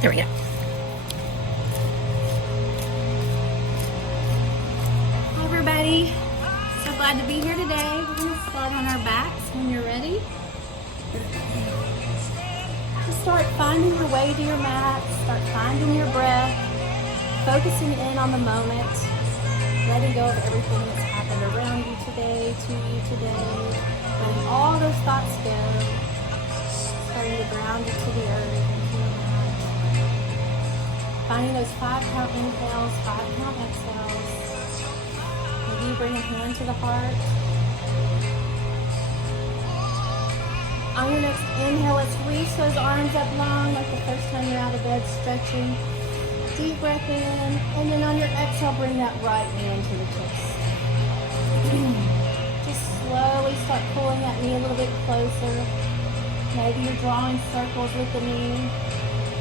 There we go. Hi everybody. So glad to be here today. We're going to start on our backs when you're ready. Just start finding your way to your mat. Start finding your breath. Focusing in on the moment. Letting go of everything that's happened around you today, to you today. Letting all those thoughts go. Starting to ground you to the earth. Finding those 5-count inhales, 5-count exhales. Maybe you bring a hand to the heart. On your next inhale, let's reach those arms up long like the first time you're out of bed, stretching. Deep breath in, and then on your exhale, bring that right hand to the chest. Just slowly start pulling that knee a little bit closer. Maybe you're drawing circles with the knee.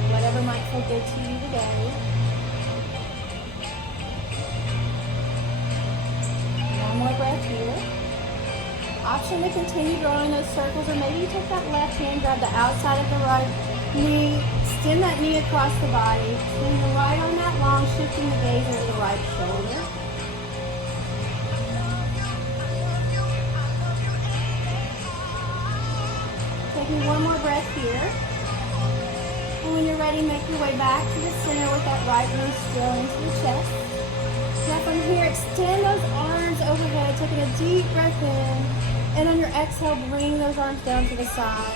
Whatever might feel good to you today. One more breath here. Option to continue drawing those circles, or maybe you take that left hand, grab the outside of the right knee, extend that knee across the body, swing the right arm that long, shifting the gaze over the right shoulder. Taking one more breath here. And when you're ready, make your way back to the center with that right knee still into the chest. Now from here, extend those arms overhead, taking a deep breath in. And on your exhale, bring those arms down to the side.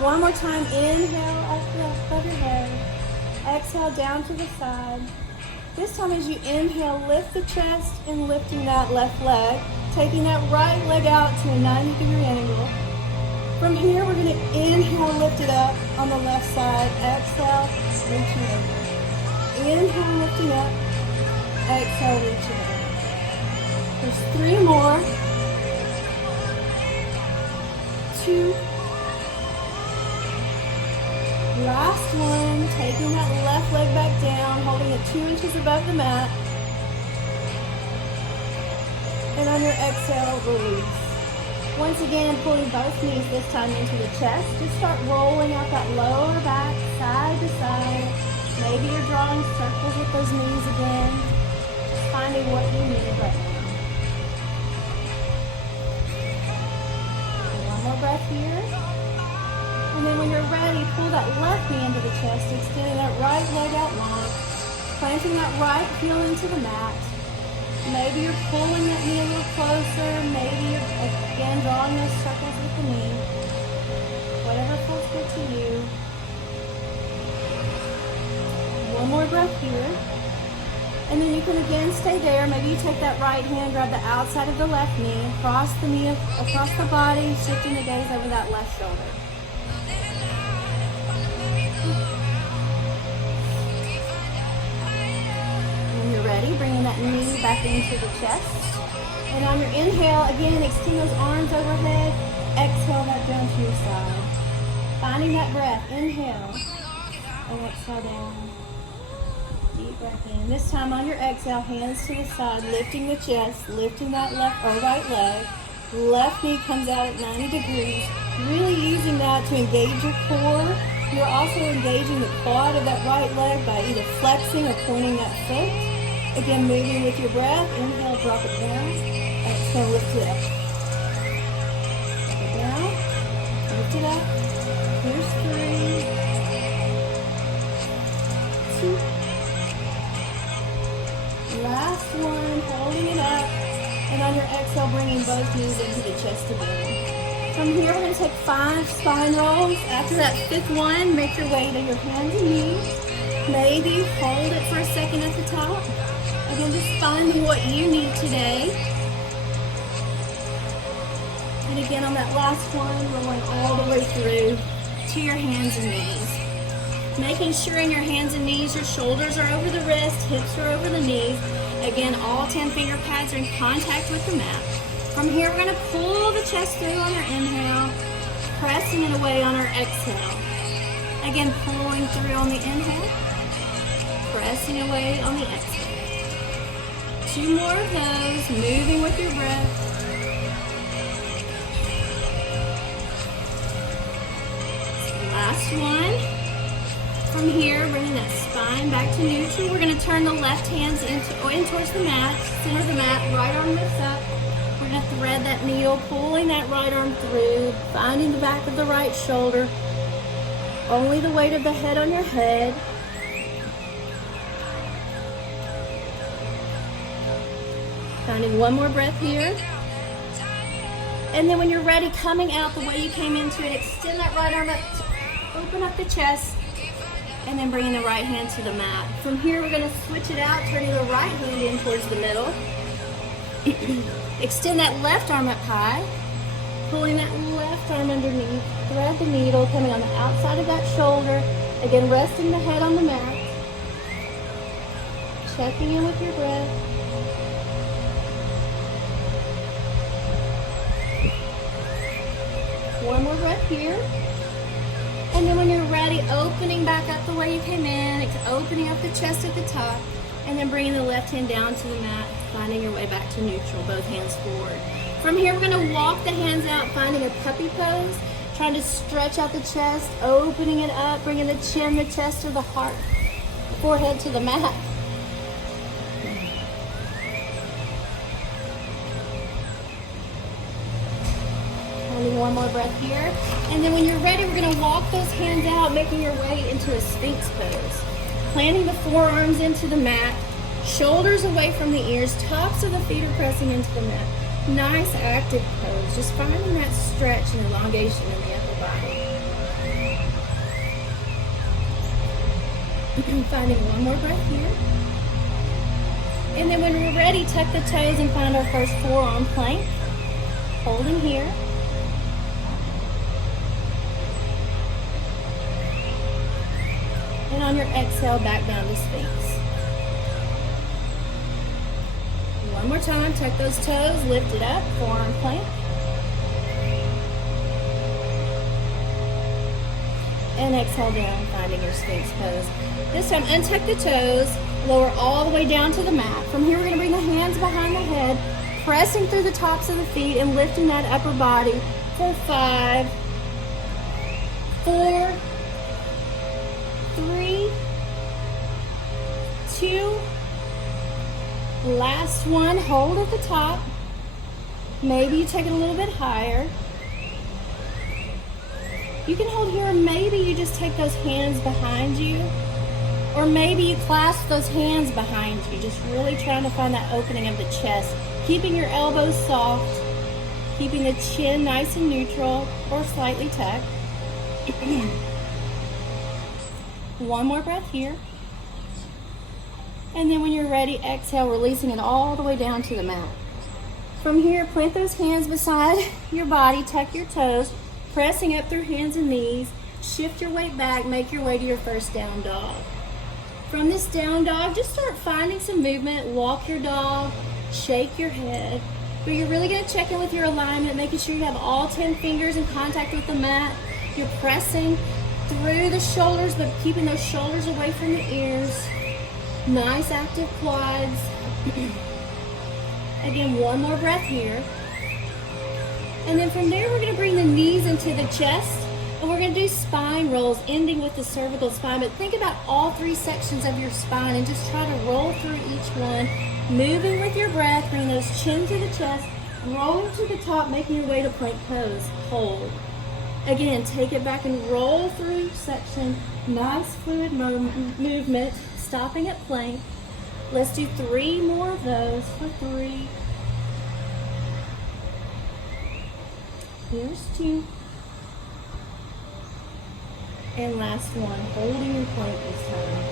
One more time, inhale up above your head. Exhale down to the side. This time as you inhale, lift the chest and lifting that left leg. Taking that right leg out to a 90-degree angle. From here, we're going to inhale, lift it up on the left side. Exhale, reaching over. Inhale, lifting up. Exhale, reaching over. There's 3 more. 2. Last one. Taking that left leg back down, holding it 2 inches above the mat. And on your exhale, release. Once again, pulling both knees this time into the chest. Just start rolling out that lower back, side to side. Maybe you're drawing circles with those knees again. Just finding what you need right now. One more breath here. And then when you're ready, pull that left knee into the chest, extending that right leg out long. Planting that right heel into the mat. Maybe you're pulling that knee a little closer. Maybe you're, again, drawing those circles with the knee. Whatever feels good to you. One more breath here. And then you can again stay there. Maybe you take that right hand, grab the outside of the left knee, across the knee, across the body, shifting the gaze over that left shoulder. Ready, bringing that knee back into the chest. And on your inhale, again, extend those arms overhead. Exhale that down to your side. Finding that breath. Inhale. And exhale down. Deep breath in. This time on your exhale, hands to the side, lifting the chest, lifting that left or right leg. Left knee comes out at 90 degrees. Really using that to engage your core. You're also engaging the quad of that right leg by either flexing or pointing that foot. Again, moving with your breath. Inhale, drop it down. Exhale, lift it up. Drop it down. Lift it up. Here's 3. 2. Last one. Holding it up. And on your exhale, bringing both knees into the chest again. From here, we're going to take 5 spine rolls. After that 5th one, make your way to your hands and knees. Maybe hold it for a second at the top. Again, just finding what you need today. And again, on that last one, rolling all the way through to your hands and knees. Making sure in your hands and knees, your shoulders are over the wrists, hips are over the knees. Again, all 10 finger pads are in contact with the mat. From here, we're going to pull the chest through on our inhale, pressing it away on our exhale. Again, pulling through on the inhale, pressing away on the exhale. 2 more of those, moving with your breath. Last one. From here, bringing that spine back to neutral, we're going to turn the left hands in towards the mat, center of the mat, right arm lifts up. We're going to thread that needle, pulling that right arm through, finding the back of the right shoulder, only the weight of the head on your head. Finding one more breath here. And then when you're ready, coming out the way you came into it, extend that right arm up, open up the chest, and then bringing the right hand to the mat. From here, we're gonna switch it out, turning the right hand in towards the middle. Extend that left arm up high, pulling that left arm underneath, thread the needle, coming on the outside of that shoulder. Again, resting the head on the mat. Checking in with your breath. One more breath here. And then when you're ready, opening back up the way you came in, opening up the chest at the top, and then bringing the left hand down to the mat, finding your way back to neutral, both hands forward. From here, we're gonna walk the hands out, finding a puppy pose, trying to stretch out the chest, opening it up, bringing the chin, the chest, or the heart, forehead to the mat. One more breath here. And then when you're ready, we're going to walk those hands out, making your way into a Sphinx pose. Planting the forearms into the mat, shoulders away from the ears, tops of the feet are pressing into the mat. Nice active pose, just finding that stretch and elongation in the upper body. Finding one more breath here. And then when we're ready, tuck the toes and find our first forearm plank. Holding here. And on your exhale, back down to Sphinx. One more time, tuck those toes, lift it up, forearm plank. And exhale down, finding your Sphinx pose. This time, untuck the toes, lower all the way down to the mat. From here, we're gonna bring the hands behind the head, pressing through the tops of the feet and lifting that upper body for 5, 4, 3, 2, last one, hold at the top. Maybe you take it a little bit higher. You can hold here, or maybe you just take those hands behind you, or maybe you clasp those hands behind you, just really trying to find that opening of the chest, keeping your elbows soft, keeping the chin nice and neutral or slightly tucked. One more breath here. And then when you're ready, exhale, releasing it all the way down to the mat. From here, plant those hands beside your body, tuck your toes, pressing up through hands and knees. Shift your weight back, make your way to your first down dog. From this down dog, just start finding some movement. Walk your dog, shake your head. But you're really gonna check in with your alignment, making sure you have all 10 fingers in contact with the mat. You're pressing through the shoulders, but keeping those shoulders away from the ears. Nice active quads. Again, one more breath here. And then from there, we're gonna bring the knees into the chest, and we're gonna do spine rolls, ending with the cervical spine. But think about all 3 sections of your spine and just try to roll through each one. Moving with your breath, bring those chin to the chest, rolling to the top, making your way to plank pose. Hold. Again, take it back and roll through each section. Nice fluid movement, stopping at plank. Let's do 3 more of those for 3. Here's 2. And last one, holding your plank this time.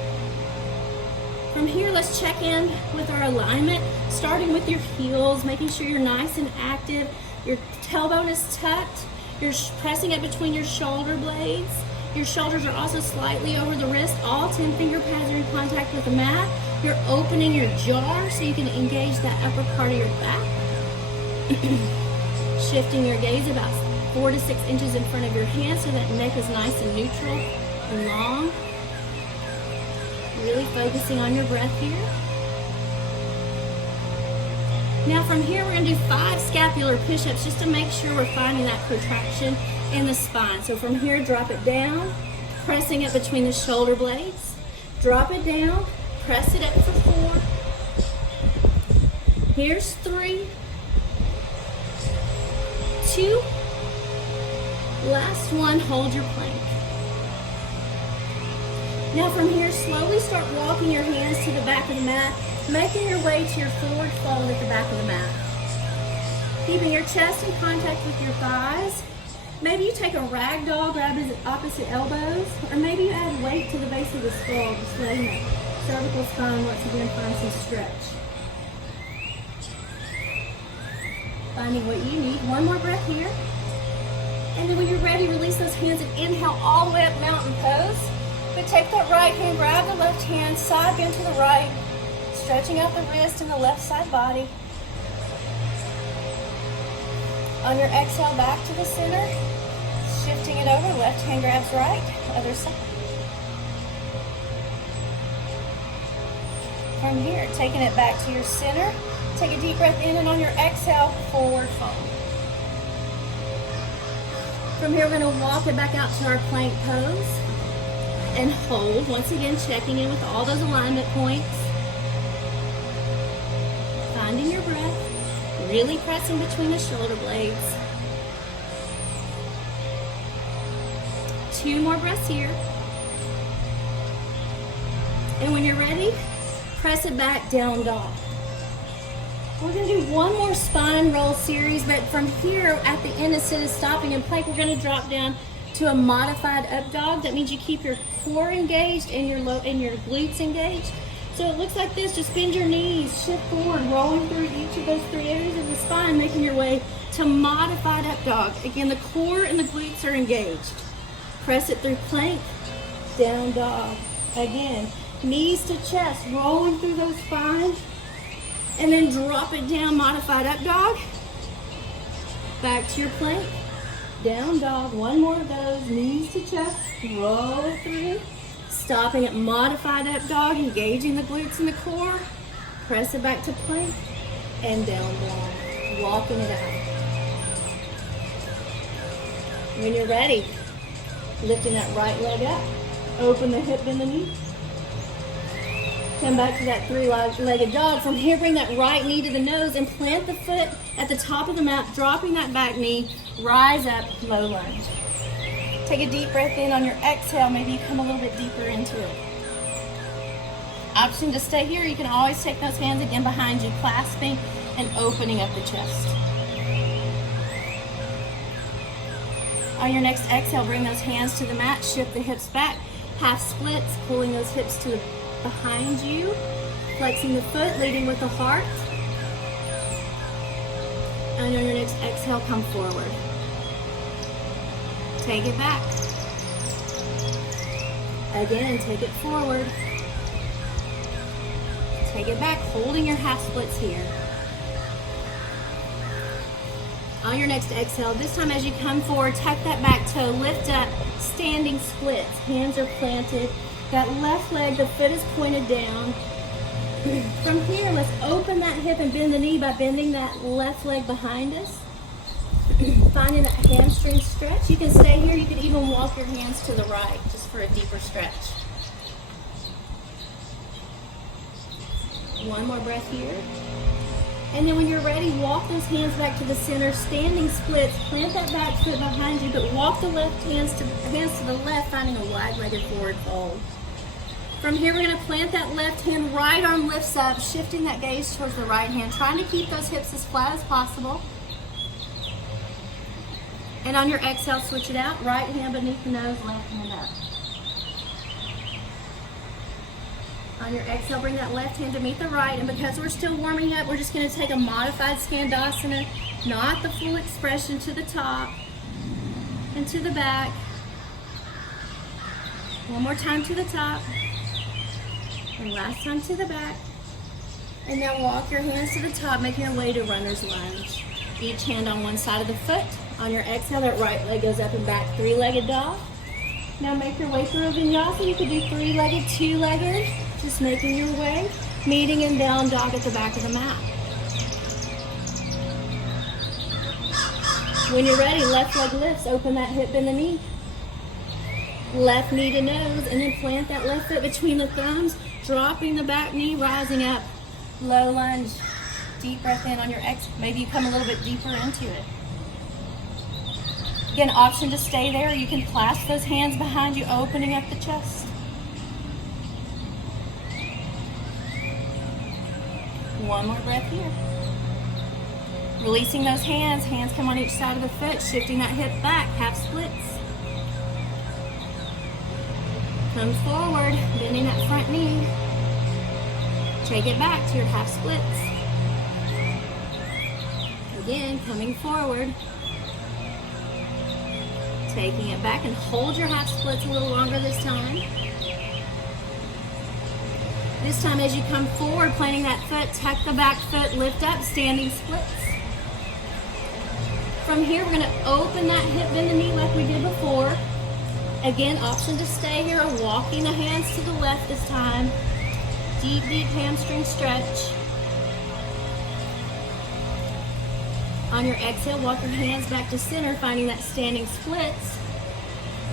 From here, let's check in with our alignment, starting with your heels, making sure you're nice and active. Your tailbone is tucked. You're pressing it between your shoulder blades. Your shoulders are also slightly over the wrist. All 10 finger pads are in contact with the mat. You're opening your jaw so you can engage that upper part of your back. Shifting your gaze about 4 to 6 inches in front of your hand so that neck is nice and neutral and long. Really focusing on your breath here. Now from here, we're gonna do 5 scapular push-ups just to make sure we're finding that protraction in the spine. So from here, drop it down, pressing it between the shoulder blades. Drop it down, press it up for 4. Here's 3, 2, last one, hold your plank. Now from here, slowly start walking your hands to the back of the mat, making your way to your forward fold at the back of the mat. Keeping your chest in contact with your thighs. Maybe you take a rag doll, grab his opposite elbows, or maybe you add weight to the base of the skull, just letting the cervical spine once again find some stretch. Finding what you need. One more breath here. And then when you're ready, release those hands and inhale all the way up mountain pose. But take that right hand, grab the left hand, side bend to the right, stretching out the wrist and the left side body. On your exhale, back to the center, shifting it over, left hand grabs right, other side. From here, taking it back to your center, take a deep breath in, and on your exhale, forward fold. From here, we're gonna walk it back out to our plank pose and hold, once again, checking in with all those alignment points. Finding your breath. Really pressing between the shoulder blades. 2 more breaths here. And when you're ready, press it back, down dog. We're gonna do one more spine roll series, but from here at the end, instead of stopping in plank, we're gonna drop down to a modified up dog. That means you keep your core engaged and your glutes engaged. So it looks like this. Just bend your knees, shift forward, rolling through each of those 3 areas of the spine, making your way to modified up dog. Again, the core and the glutes are engaged. Press it through plank, down dog. Again, knees to chest, rolling through those spines, and then drop it down, modified up dog. Back to your plank, down dog. One more of those, knees to chest, roll through. Stopping at modified up dog, engaging the glutes and the core. Press it back to plank and down dog. Walking it out. When you're ready, lifting that right leg up. Open the hip, bend the knee. Come back to that 3-legged dog. From here, bring that right knee to the nose and plant the foot at the top of the mat, dropping that back knee. Rise up, low lunge. Take a deep breath in on your exhale. Maybe you come a little bit deeper into it. Option to stay here. You can always take those hands again behind you, clasping and opening up the chest. On your next exhale, bring those hands to the mat. Shift the hips back. Half splits, pulling those hips to behind you. Flexing the foot, leading with the heart. And on your next exhale, come forward. Take it back. Again, take it forward. Take it back, holding your half splits here. On your next exhale, this time as you come forward, tuck that back toe, lift up, standing splits. Hands are planted. That left leg, the foot is pointed down. From here, let's open that hip and bend the knee by bending that left leg behind us. Finding that hamstring stretch. You can stay here. You can even walk your hands to the right just for a deeper stretch. One more breath here. And then when you're ready, walk those hands back to the center. Standing splits. Plant that back foot behind you, but walk the left hands to the left, finding a wide-legged forward fold. From here, we're going to plant that left hand. Right arm lifts up, shifting that gaze towards the right hand, trying to keep those hips as flat as possible. And on your exhale, switch it out. Right hand beneath the nose, left hand up. On your exhale, bring that left hand to meet the right. And because we're still warming up, we're just going to take a modified Skandasana, not the full expression, to the top and to the back. One more time to the top. And last time to the back. And now walk your hands to the top, making your way to runner's lunge. Each hand on one side of the foot. On your exhale, that right leg goes up and back, 3-legged dog. Now make your way through a vinyasa. You could do 3-legged, 2-legged. Just making your way, meeting in down dog at the back of the mat. When you're ready, left leg lifts. Open that hip, bend the knee. Left knee to nose, and then plant that left foot between the thumbs, dropping the back knee, rising up. Low lunge. Deep breath in on your exhale. Maybe you come a little bit deeper into it. Again, option to stay there. You can clasp those hands behind you, opening up the chest. One more breath here. Releasing those hands. Hands come on each side of the foot, shifting that hip back, half splits. Come forward, bending that front knee. Take it back to your half splits. Again, coming forward. Taking it back and hold your half splits a little longer this time. This time as you come forward, planting that foot, tuck the back foot, lift up, standing splits. From here, we're gonna open that hip, bend the knee like we did before. Again, option to stay here, walking the hands to the left this time. Deep, deep hamstring stretch. On your exhale, walk your hands back to center, finding that standing splits.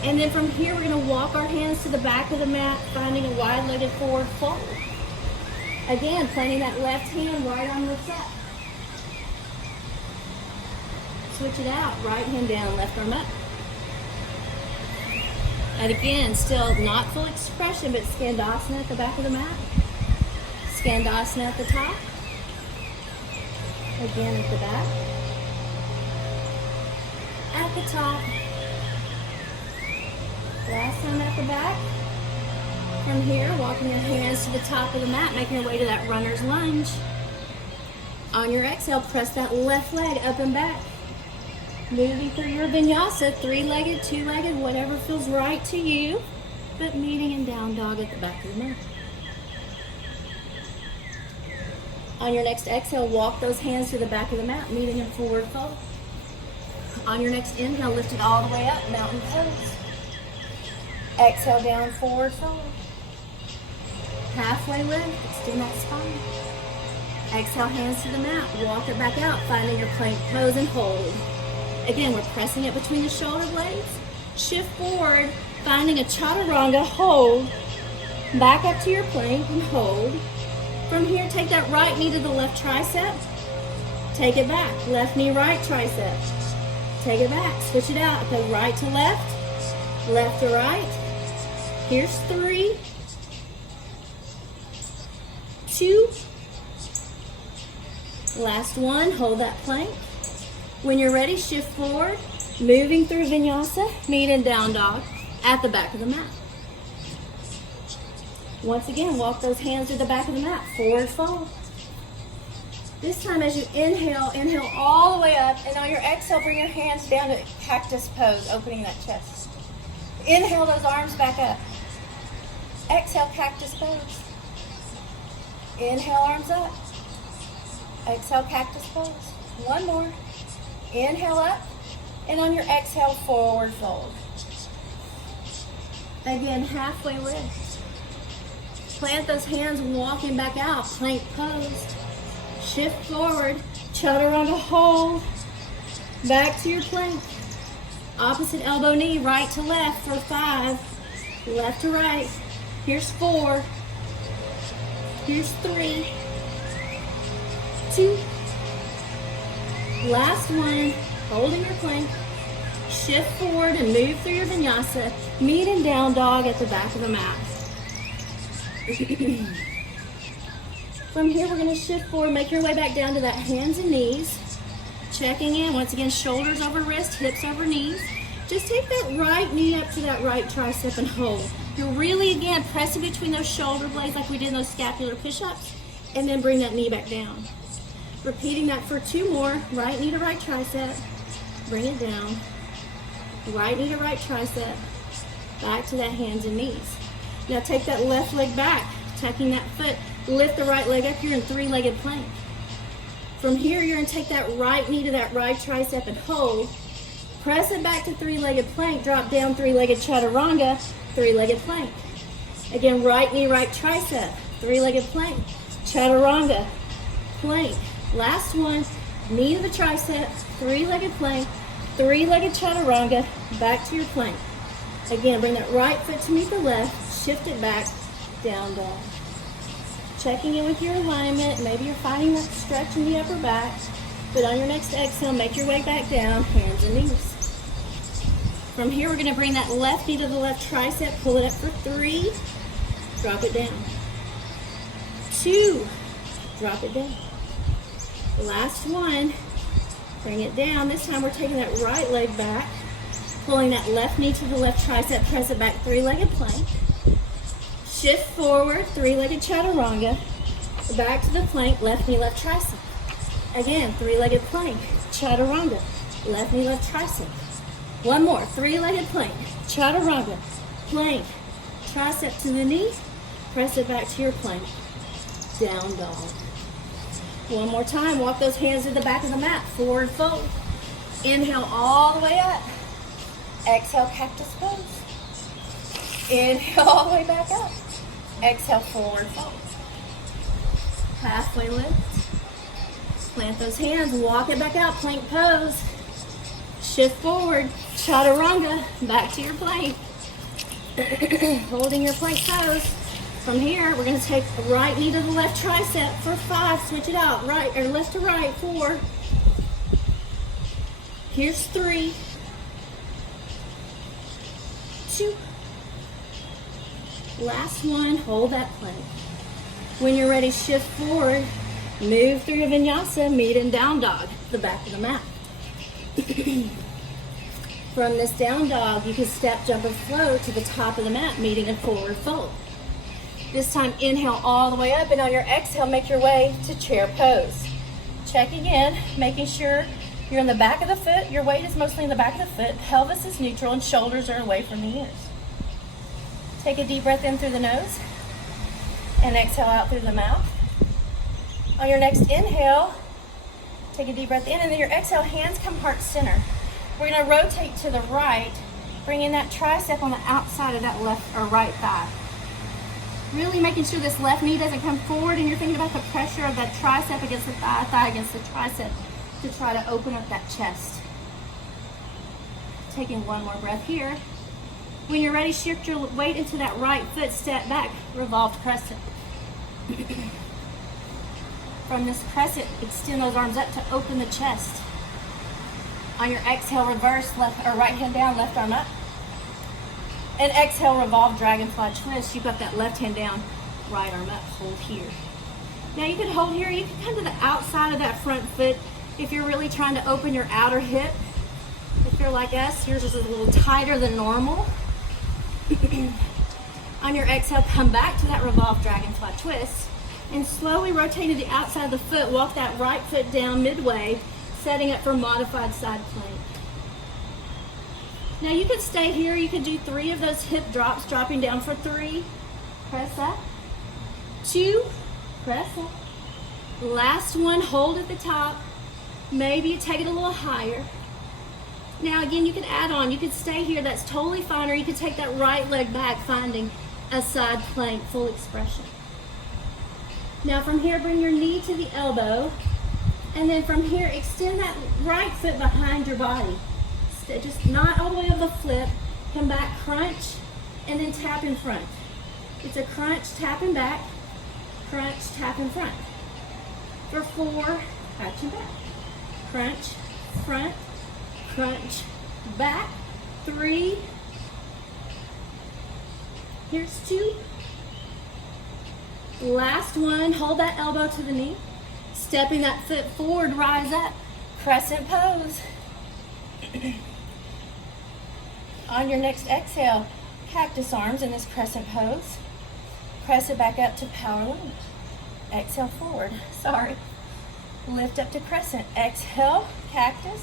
And then from here, we're gonna walk our hands to the back of the mat, finding a wide-legged forward fold. Again, planting that left hand, right arm lifts up. Switch it out, right hand down, left arm up. And again, still not full expression, but Skandasana at the back of the mat. Skandasana at the top. Again at the back. At the top. Last time at the back. From here, walking your hands to the top of the mat, making your way to that runner's lunge. On your exhale, press that left leg up and back. Moving through your vinyasa, three-legged, two-legged, whatever feels right to you, but meeting in down dog at the back of the mat. On your next exhale, walk those hands to the back of the mat, meeting in forward fold. On your next inhale, lift it all the way up, mountain pose. Exhale down, forward fold. Halfway lift, extend that spine. Exhale, hands to the mat, walk it back out, finding your plank pose and hold. Again, we're pressing it between the shoulder blades. Shift forward, finding a chaturanga, hold. Back up to your plank and hold. From here, take that right knee to the left tricep. Take it back, left knee, right tricep. Take it back, switch it out. Go right to left to right. Here's 3, 2. Last one, hold that plank. When you're ready, shift forward, moving through vinyasa, meet in down dog at the back of the mat. Once again, walk those hands to the back of the mat, forward fold. This time as you inhale, inhale all the way up, and on your exhale, bring your hands down to cactus pose, opening that chest. Inhale those arms back up. Exhale, cactus pose. Inhale, arms up. Exhale, cactus pose. One more. Inhale up, and on your exhale, forward fold. Again, halfway lift. Plant those hands, walking back out, plank pose. Shift forward, chaturanga hold. Back to your plank. Opposite elbow knee, right to left for 5. Left to right. Here's 4. Here's 3, 2. Last one, holding your plank, shift forward and move through your vinyasa, meet in down dog at the back of the mat. From here, we're gonna shift forward, make your way back down to that hands and knees. Checking in, once again, shoulders over wrist, hips over knees. Just take that right knee up to that right tricep and hold. You'll really, again, press it between those shoulder blades like we did in those scapular push-ups, and then bring that knee back down. Repeating that for 2 more. Right knee to right tricep. Bring it down. Right knee to right tricep. Back to that hands and knees. Now take that left leg back, tucking that foot. Lift the right leg up here in 3-legged plank. From here, you're going to take that right knee to that right tricep and hold. Press it back to 3-legged plank. Drop down 3-legged chaturanga, 3-legged plank. Again, right knee, right tricep, 3-legged plank. Chaturanga, plank. Last one, knee to the tricep, 3-legged plank, 3-legged chaturanga, back to your plank. Again, bring that right foot to meet the left, shift it back, down dog. Checking in with your alignment. Maybe you're finding that stretch in the upper back, but on your next exhale, make your way back down, hands and knees. From here, we're gonna bring that left knee to the left tricep, pull it up for 3, drop it down. 2, drop it down. Last one, bring it down. This time we're taking that right leg back, pulling that left knee to the left tricep, press it back, 3-legged plank. Shift forward, 3-legged chaturanga. Back to the plank, left knee, left tricep. Again, 3-legged plank, chaturanga, left knee, left tricep. One more, 3-legged plank, chaturanga, plank, tricep to the knee, press it back to your plank, down dog. One more time, walk those hands to the back of the mat, forward fold. Inhale all the way up. Exhale, cactus pose. Inhale all the way back up. Exhale, forward fold. Halfway lift. Plant those hands, walk it back out, plank pose. Shift forward, chaturanga, back to your plank. Holding your plank pose. From here, we're gonna take the right knee to the left tricep for 5, switch it out, right or left to right, 4. Here's 3, 2. Last one, hold that plank. When you're ready, shift forward, move through your vinyasa, meet in down dog, the back of the mat. From this down dog, you can step, jump, and flow to the top of the mat, meeting in forward fold. This time, inhale all the way up, and on your exhale, make your way to chair pose. Checking in, making sure you're in the back of the foot, your weight is mostly in the back of the foot, pelvis is neutral, and shoulders are away from the ears. Take a deep breath in through the nose, and exhale out through the mouth. On your next inhale, take a deep breath in, and then your exhale, hands come heart center. We're gonna rotate to the right, bringing that tricep on the outside of that left or right thigh. Really making sure this left knee doesn't come forward, and you're thinking about the pressure of that tricep against the thigh, thigh against the tricep to try to open up that chest. Taking one more breath here. When you're ready, shift your weight into that right foot, step back, revolved crescent. From this crescent, extend those arms up to open the chest. On your exhale, reverse, left or right hand down, left arm up. And exhale, revolve, dragonfly twist. You've got that left hand down, right arm up, hold here. Now you can hold here, you can come to the outside of that front foot if you're really trying to open your outer hip. If you're like us, yours is a little tighter than normal. On your exhale, come back to that revolve, dragonfly twist. And slowly rotate to the outside of the foot, walk that right foot down midway, setting up for modified side plank. Now you could stay here, you could do 3 of those hip drops, dropping down for 3, press up, 2, press up. Last one, hold at the top, maybe you take it a little higher. Now again, you can add on, you could stay here, that's totally fine, or you could take that right leg back, finding a side plank, full expression. Now from here, bring your knee to the elbow, and then from here, extend that right foot behind your body. Just not all the way of the flip, come back, crunch, and then tap in front. It's a crunch, tap in back, crunch, tap in front. For 4, catch and back. Crunch, front, crunch, back. 3. Here's 2. Last one, hold that elbow to the knee. Stepping that foot forward, rise up. Crescent pose. On your next exhale, cactus arms in this crescent pose. Press it back up to power lunge. Exhale forward, sorry. Lift up to crescent. Exhale, cactus.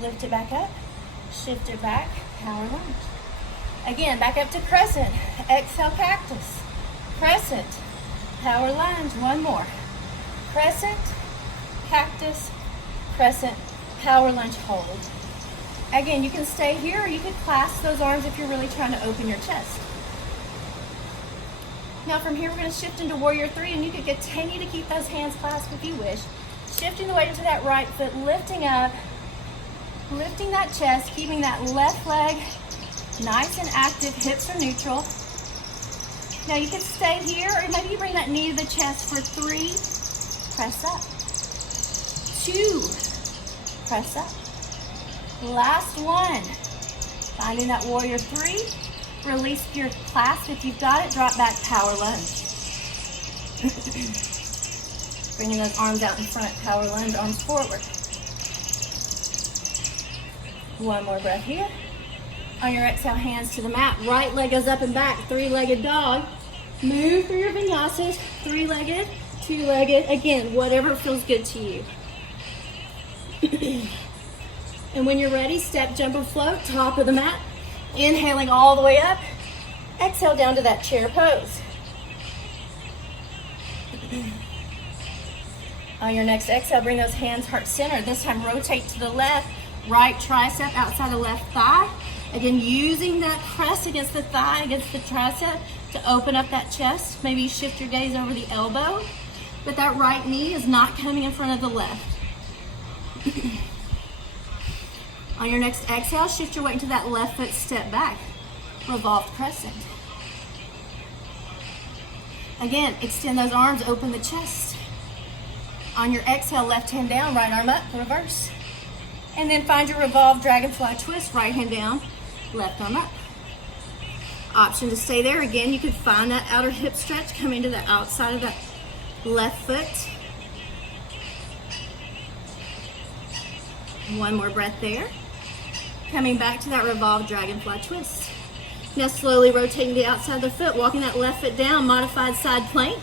Lift it back up. Shift it back, power lunge. Again, back up to crescent. Exhale, cactus. Crescent, power lunge. One more. Crescent, cactus, crescent, power lunge, hold. Again, you can stay here, or you can clasp those arms if you're really trying to open your chest. Now from here, we're going to shift into warrior 3, and you can continue to keep those hands clasped if you wish. Shifting the weight into that right foot, lifting up, lifting that chest, keeping that left leg Nice and active, hips are neutral. Now you can stay here, or maybe you bring that knee to the chest for 3, press up. 2, press up. Last one. Finding that warrior 3. Release your clasp. If you've got it, drop back, power lunge. Bringing those arms out in front, power lunge, arms forward. One more breath here. On your exhale, hands to the mat. Right leg goes up and back, 3-legged dog. Move through your vinyasas, 3-legged, 2-legged. Again, whatever feels good to you. And when you're ready, step, jump, or float, top of the mat. Inhaling all the way up. Exhale down to that chair pose. On your next exhale, bring those hands heart center. This time rotate to the left, right tricep outside the left thigh. Again, using that press against the thigh, against the tricep to open up that chest. Maybe you shift your gaze over the elbow, but that right knee is not coming in front of the left. On your next exhale, shift your weight into that left foot, step back. Revolved crescent. Again, extend those arms, open the chest. On your exhale, left hand down, right arm up, reverse. And then find your revolved dragonfly twist, right hand down, left arm up. Option to stay there. Again, you can find that outer hip stretch coming to the outside of that left foot. One more breath there. Coming back to that revolved dragonfly twist. Now slowly rotating the outside of the foot, walking that left foot down, modified side plank.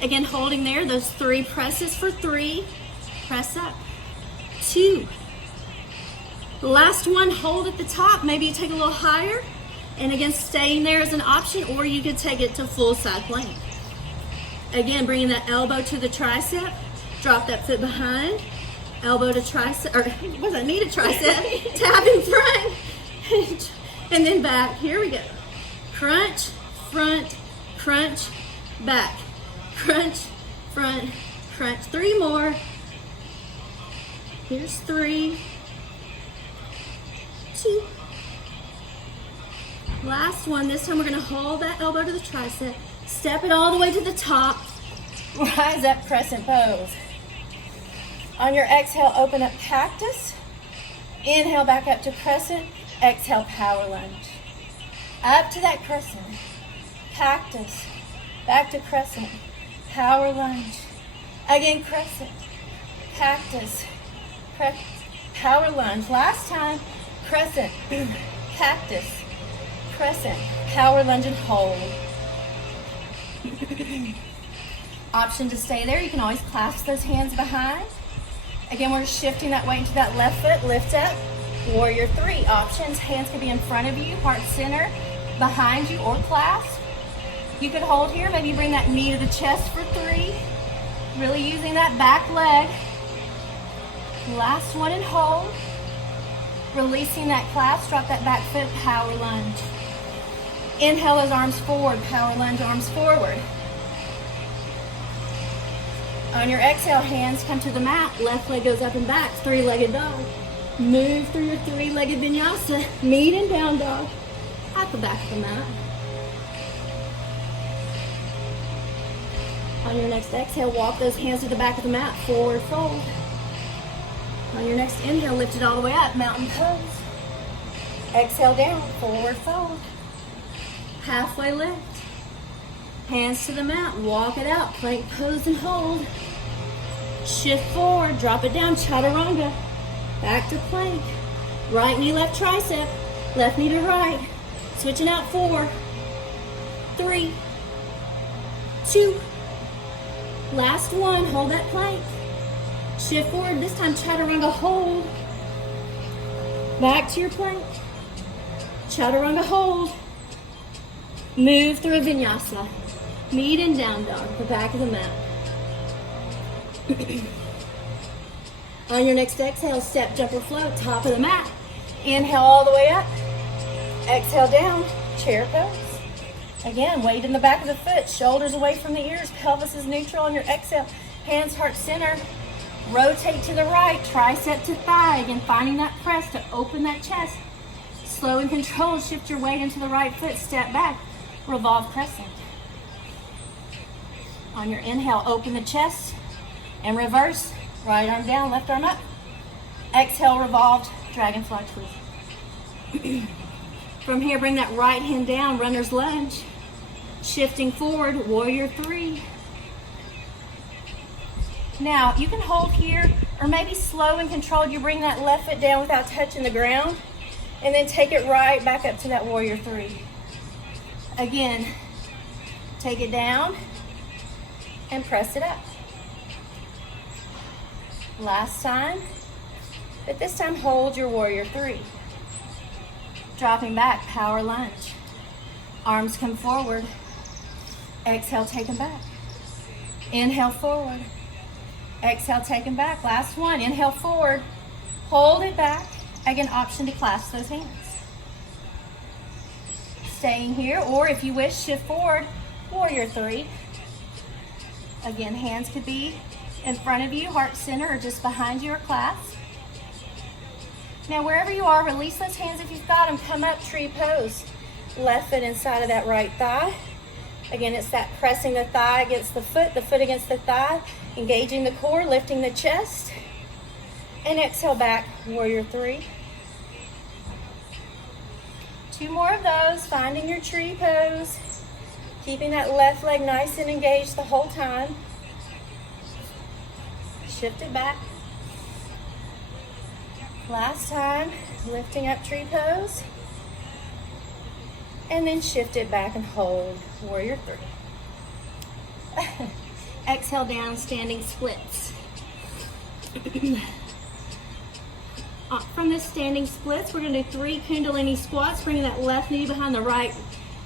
Again, holding there, those 3 presses for 3. Press up. 2. Last one, hold at the top. Maybe you take a little higher. And again, staying there is an option, or you could take it to full side plank. Again, bringing that elbow to the tricep. Drop that foot behind. Elbow to tricep, or what is that, knee to tricep, tap in front, and then back. Here we go. Crunch, front, crunch, back. Crunch, front, crunch. 3 more. Here's 3, 2. Last one. This time we're going to hold that elbow to the tricep, step it all the way to the top, rise up, crescent pose. On your exhale, open up cactus. Inhale back up to crescent. Exhale, power lunge. Up to that crescent. Cactus. Back to crescent. Power lunge. Again, crescent. Cactus. Power lunge. Last time, crescent. Cactus. Crescent. Power lunge and hold. Option to stay there. You can always clasp those hands behind. Again, we're shifting that weight into that left foot, lift up, warrior 3. Options, hands can be in front of you, heart center, behind you, or clasp. You could hold here, maybe bring that knee to the chest for 3. Really using that back leg. Last one and hold. Releasing that clasp, drop that back foot, power lunge. Inhale those arms forward, power lunge, arms forward. On your exhale, hands come to the mat. Left leg goes up and back, 3-legged dog. Move through your 3-legged vinyasa. Meet and down dog at the back of the mat. On your next exhale, walk those hands to the back of the mat, forward fold. On your next inhale, lift it all the way up, mountain pose. Exhale down, forward fold. Halfway lift. Hands to the mat, walk it out, plank pose and hold. Shift forward, drop it down, chaturanga. Back to plank. Right knee, left tricep. Left knee to right. Switching out, 4, 3, 2. Last one, hold that plank. Shift forward, this time chaturanga, hold. Back to your plank. Chaturanga, hold. Move through a vinyasa. Meet and down dog, the back of the mat. On your next exhale, step, jump, or float, top of the mat. Inhale all the way up. Exhale down, chair pose. Again, weight in the back of the foot, shoulders away from the ears, pelvis is neutral on your exhale. Hands heart center. Rotate to the right, tricep to thigh. Again, finding that press to open that chest. Slow and controlled, shift your weight into the right foot, step back, revolve crescent. On your inhale, open the chest and reverse, right arm down, left arm up. Exhale, revolved, dragonfly twist. From here, bring that right hand down, runner's lunge. Shifting forward, warrior three. Now, you can hold here, or maybe slow and controlled, you bring that left foot down without touching the ground, and then take it right back up to that warrior three. Again, take it down and press it up. Last time, but this time hold your warrior three. Dropping back, power lunge. Arms come forward. Exhale, take them back. Inhale, forward. Exhale, take them back. Last one, inhale, forward. Hold it back. Again, option to clasp those hands. Staying here, or if you wish, shift forward, warrior three. Again, hands could be in front of you, heart center, or just behind you or clasp. Now, wherever you are, release those hands if you've got them. Come up, tree pose. Left foot inside of that right thigh. Again, it's that pressing the thigh against the foot against the thigh, engaging the core, lifting the chest. And exhale back, warrior three. Two more of those, finding your tree pose. Keeping that left leg nice and engaged the whole time. Shift it back. Last time, lifting up tree pose. And then shift it back and hold, warrior three. Exhale down, standing splits. From this standing splits, we're gonna do 3 Kundalini squats, bringing that left knee behind the right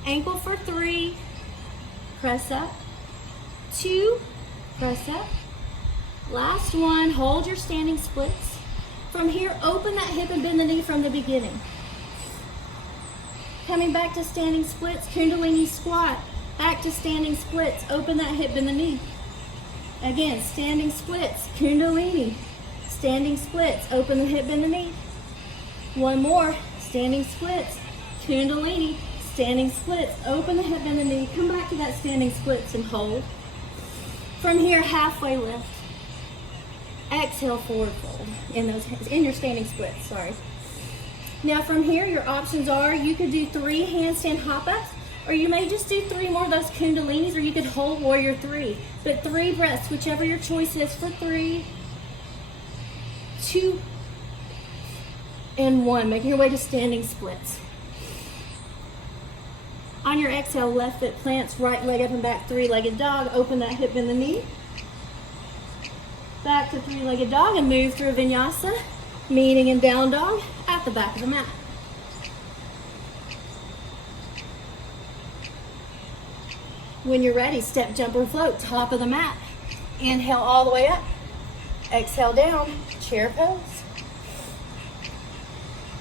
ankle for 3. Press up. 2, press up. Last one, hold your standing splits. From here, open that hip and bend the knee from the beginning. Coming back to standing splits, Kundalini squat. Back to standing splits, open that hip, bend the knee. Again, standing splits, Kundalini. Standing splits, open the hip, bend the knee. One more, standing splits, Kundalini. Standing splits, open the hip, bend the knee. Come back to that standing splits and hold. From here, halfway lift. Exhale, forward fold in those hands, in your standing splits, sorry. Now from here, your options are, you could do 3 handstand hop-ups, or you may just do 3 more of those Kundalinis, or you could hold warrior 3. But 3 breaths, whichever your choice is, for 3, 2, and 1. Making your way to standing splits. On your exhale, left foot plants, right leg up and back, 3-legged dog. Open that hip, bend the knee. Back to 3-legged dog and move through vinyasa, meeting in down dog at the back of the mat. When you're ready, step, jump, or float, top of the mat. Inhale all the way up. Exhale down, chair pose.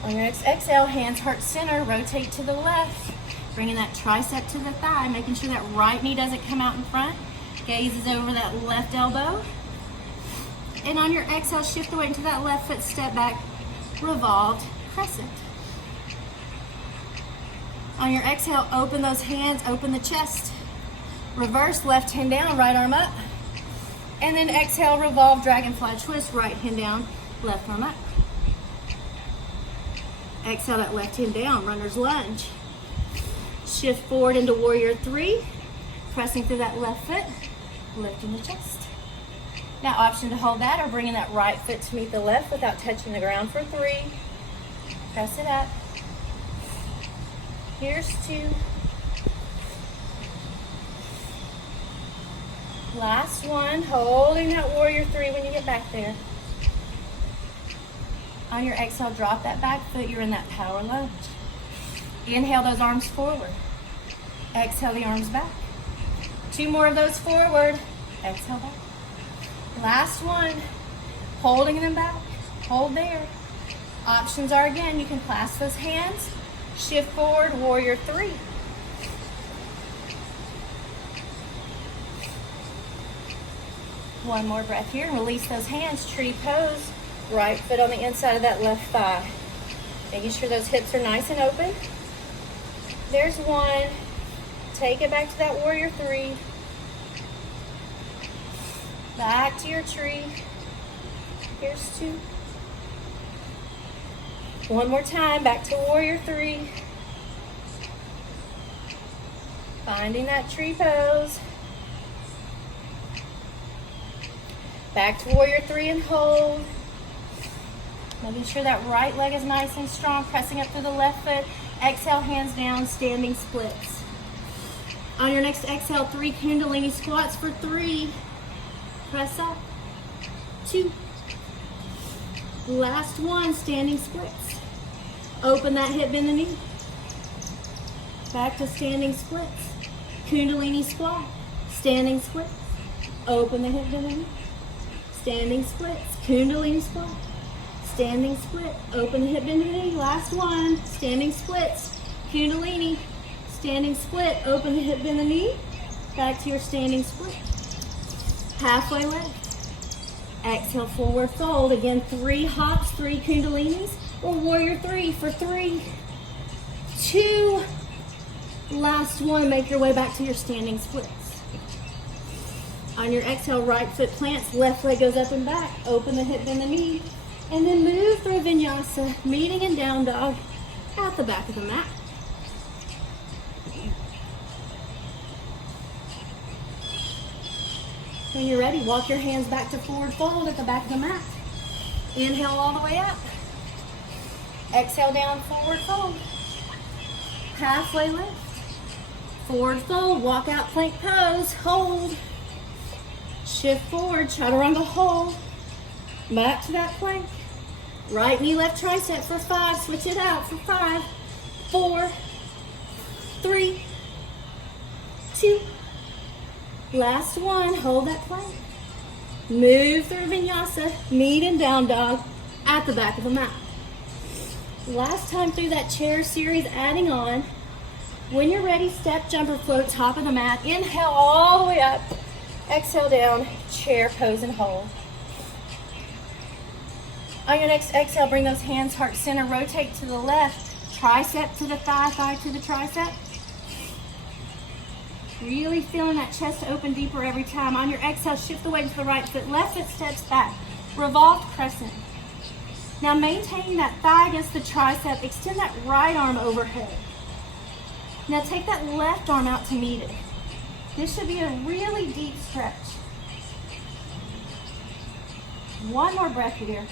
On your next exhale, hands heart center, rotate to the left. Bringing that tricep to the thigh, making sure that right knee doesn't come out in front. Gaze is over that left elbow. And on your exhale, shift the weight into that left foot, step back, revolved crescent. On your exhale, open those hands, open the chest. Reverse, left hand down, right arm up. And then exhale, revolve, dragonfly twist, right hand down, left arm up. Exhale that left hand down, runner's lunge. Shift forward into warrior 3, pressing through that left foot, lifting the chest. Now option to hold that, or bringing that right foot to meet the left without touching the ground for 3. Press it up. Here's 2. Last one, holding that warrior 3 when you get back there. On your exhale, drop that back foot, you're in that power lunge. Inhale those arms forward. Exhale the arms back. 2 more of those forward. Exhale back. Last one, holding them back. Hold there. Options are, again, you can clasp those hands, shift forward, warrior 3. One more breath here, and release those hands, tree pose. Right foot on the inside of that left thigh. Making sure those hips are nice and open. There's one. Take it back to that warrior three. Back to your tree. Here's two. One more time, back to warrior three. Finding that tree pose. Back to warrior three and hold. Making sure that right leg is nice and strong, pressing up through the left foot. Exhale, hands down, standing splits. On your next exhale, 3 Kundalini squats for 3. Press up. 2. Last one, standing splits. Open that hip, bend the knee. Back to standing splits. Kundalini squat. Standing splits. Open the hip, bend the knee. Standing splits. Kundalini squat. Standing split. Open the hip, bend the knee. Last one. Standing splits. Kundalini. Standing split. Open the hip, bend the knee. Back to your standing split. Halfway lift. Exhale, forward fold. Again, 3 hops, 3 Kundalinis, or warrior 3 for 3, 2. Last one, make your way back to your standing splits. On your exhale, right foot plants, left leg goes up and back. Open the hip, bend the knee, and then move through vinyasa, meeting in down dog at the back of the mat. When you're ready, walk your hands back to forward fold at the back of the mat. Inhale all the way up. Exhale down, forward fold. Halfway lift. Forward fold, walk out plank pose, hold. Shift forward, chaturanga hold. Back to that plank. Right knee, left tricep for 5. Switch it out for 5, 4, 3, 2. Last one, hold that plank. Move through vinyasa, meet in down dog at the back of the mat. Last time through that chair series, adding on. When you're ready, step, jumper, float, top of the mat. Inhale all the way up. Exhale down, chair pose and hold. On your next exhale, bring those hands heart center, rotate to the left. Tricep to the thigh, thigh to the tricep. Really feeling that chest open deeper every time. On your exhale, shift the weight to the right foot. Left foot steps back. Revolved crescent. Now maintaining that thigh against the tricep. Extend that right arm overhead. Now take that left arm out to meet it. This should be a really deep stretch. One more breath here.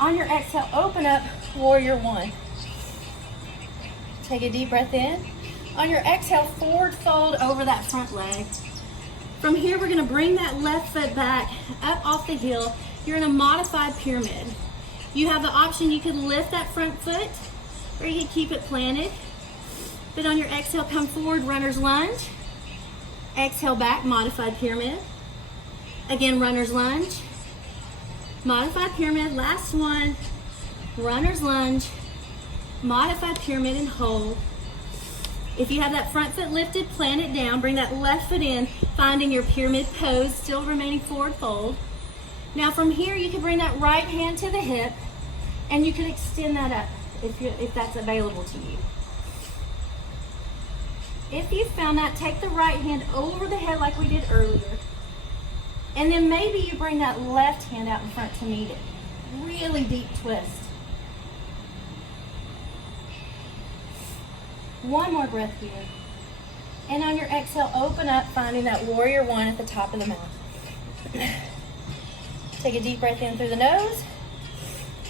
On your exhale, open up, warrior 1. Take a deep breath in. On your exhale, forward fold over that front leg. From here, we're gonna bring that left foot back, up off the heel. You're in a modified pyramid. You have the option, you could lift that front foot, or you can keep it planted. But on your exhale, come forward, runner's lunge. Exhale back, modified pyramid. Again, runner's lunge. Modified pyramid, last one. Runner's lunge, modified pyramid, and hold. If you have that front foot lifted, plant it down. Bring that left foot in, finding your pyramid pose, still remaining forward fold. Now from here, you can bring that right hand to the hip, and you can extend that up if that's available to you. If you found that, take the right hand over the head like we did earlier. And then maybe you bring that left hand out in front to meet it. Really deep twist. One more breath here. And on your exhale, open up, finding that warrior 1 at the top of the mouth. Take a deep breath in through the nose.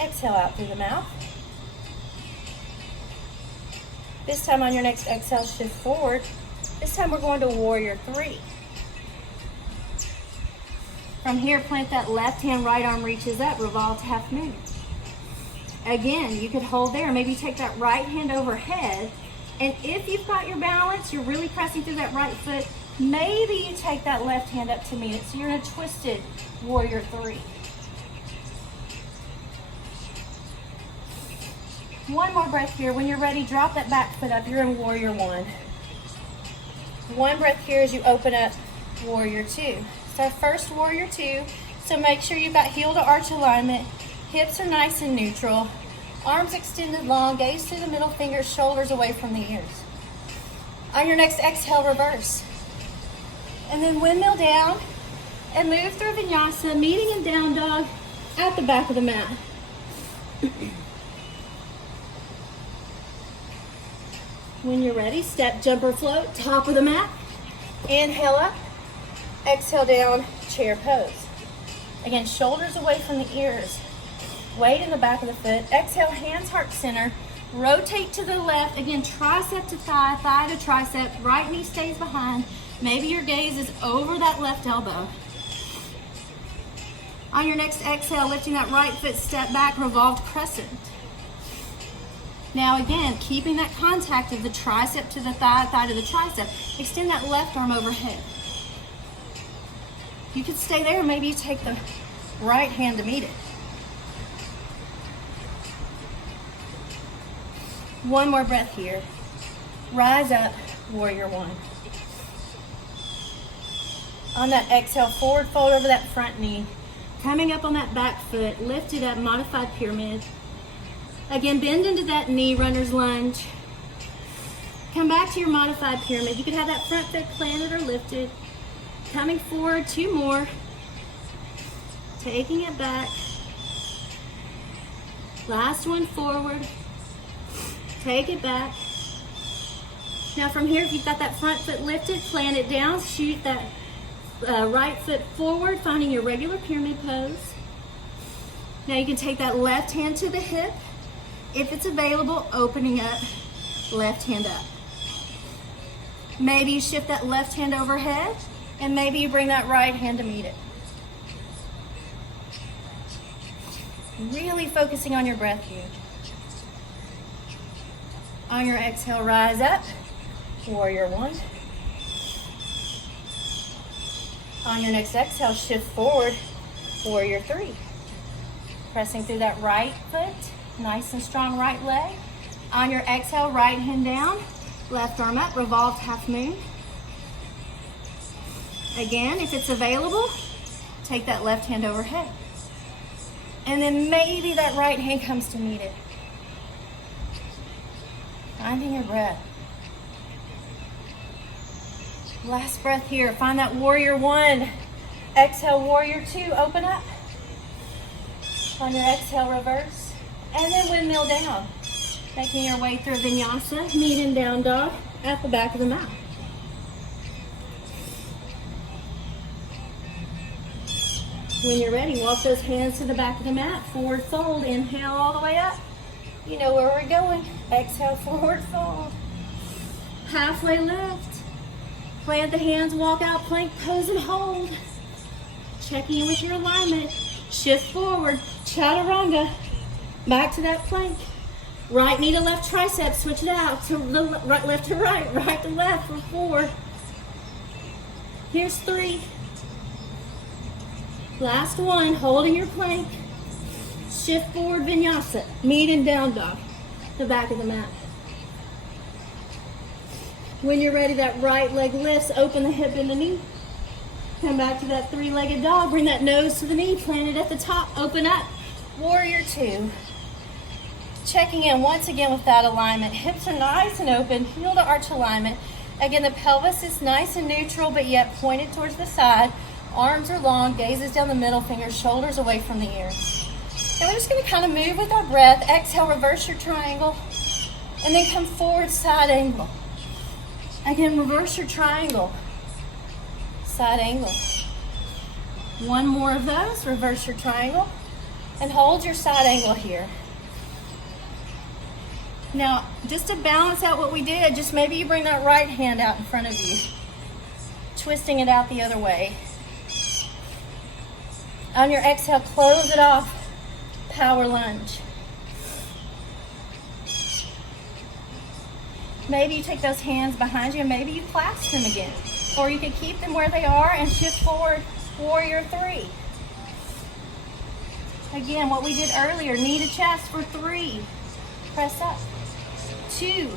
Exhale out through the mouth. This time on your next exhale, shift forward. This time we're going to warrior 3. From here, plant that left hand, right arm reaches up, revolve to half moon. Again, you could hold there. Maybe take that right hand overhead. And if you've got your balance, you're really pressing through that right foot, maybe you take that left hand up to meet it. So you're in a twisted warrior 3. One more breath here. When you're ready, drop that back foot up. You're in warrior 1. One breath here as you open up warrior 2. It's our first warrior 2. So make sure you've got heel to arch alignment. Hips are nice and neutral. Arms extended long, gaze through the middle fingers, shoulders away from the ears. On your next exhale, reverse. And then windmill down and move through vinyasa, meeting in down dog at the back of the mat. When you're ready, step, jump, or float, top of the mat. Inhale up, exhale down, chair pose. Again, shoulders away from the ears. Weight in the back of the foot. Exhale, hands heart center. Rotate to the left. Again, tricep to thigh, thigh to tricep. Right knee stays behind. Maybe your gaze is over that left elbow. On your next exhale, lifting that right foot, step back, revolved crescent. Now again, keeping that contact of the tricep to the thigh, thigh to the tricep. Extend that left arm overhead. You could stay there, maybe you take the right hand to meet it. One more breath here. Rise up, warrior one. On that exhale, forward fold over that front knee. Coming up on that back foot, lift it up, modified pyramid. Again, bend into that knee, runner's lunge. Come back to your modified pyramid. You could have that front foot planted or lifted. Coming forward, two more. Taking it back. Last one forward. Take it back. Now from here, if you've got that front foot lifted, plant it down, shoot that right foot forward, finding your regular pyramid pose. Now you can take that left hand to the hip. If it's available, opening up, left hand up. Maybe you shift that left hand overhead, and maybe you bring that right hand to meet it. Really focusing on your breath here. On your exhale, rise up, warrior one. On your next exhale, shift forward, warrior three. Pressing through that right foot, nice and strong right leg. On your exhale, right hand down, left arm up, revolved half moon. Again, if it's available, take that left hand overhead. And then maybe that right hand comes to meet it. Finding your breath. Last breath here. Find that warrior one. Exhale, warrior two. Open up. On your exhale, reverse. And then windmill down. Making your way through vinyasa. Meet in down dog at the back of the mat. When you're ready, walk those hands to the back of the mat. Forward fold. Inhale all the way up. You know where we're going. Exhale, forward fold. Halfway lift. Plant the hands, walk out, plank pose and hold. Checking in with your alignment. Shift forward, chaturanga. Back to that plank. Right knee to left tricep, switch it out. To the right, left to right, right to left for 4. Here's 3. Last one, holding your plank. Shift forward, vinyasa. Meet in down dog, the back of the mat. When you're ready, that right leg lifts, open the hip and the knee. Come back to that 3-legged dog. Bring that nose to the knee, plant it at the top, open up. Warrior two. Checking in once again with that alignment. Hips are nice and open, heel to arch alignment. Again, the pelvis is nice and neutral, but yet pointed towards the side. Arms are long, gazes down the middle, fingers, shoulders away from the ears. And we're just gonna kind of move with our breath. Exhale, reverse your triangle. And then come forward, side angle. Again, reverse your triangle. Side angle. One more of those, reverse your triangle. And hold your side angle here. Now, just to balance out what we did, just maybe you bring that right hand out in front of you. Twisting it out the other way. On your exhale, close it off. Power lunge. Maybe you take those hands behind you and maybe you clasp them again. Or you can keep them where they are and shift forward, warrior three. Again, what we did earlier, knee to chest for 3. Press up. 2.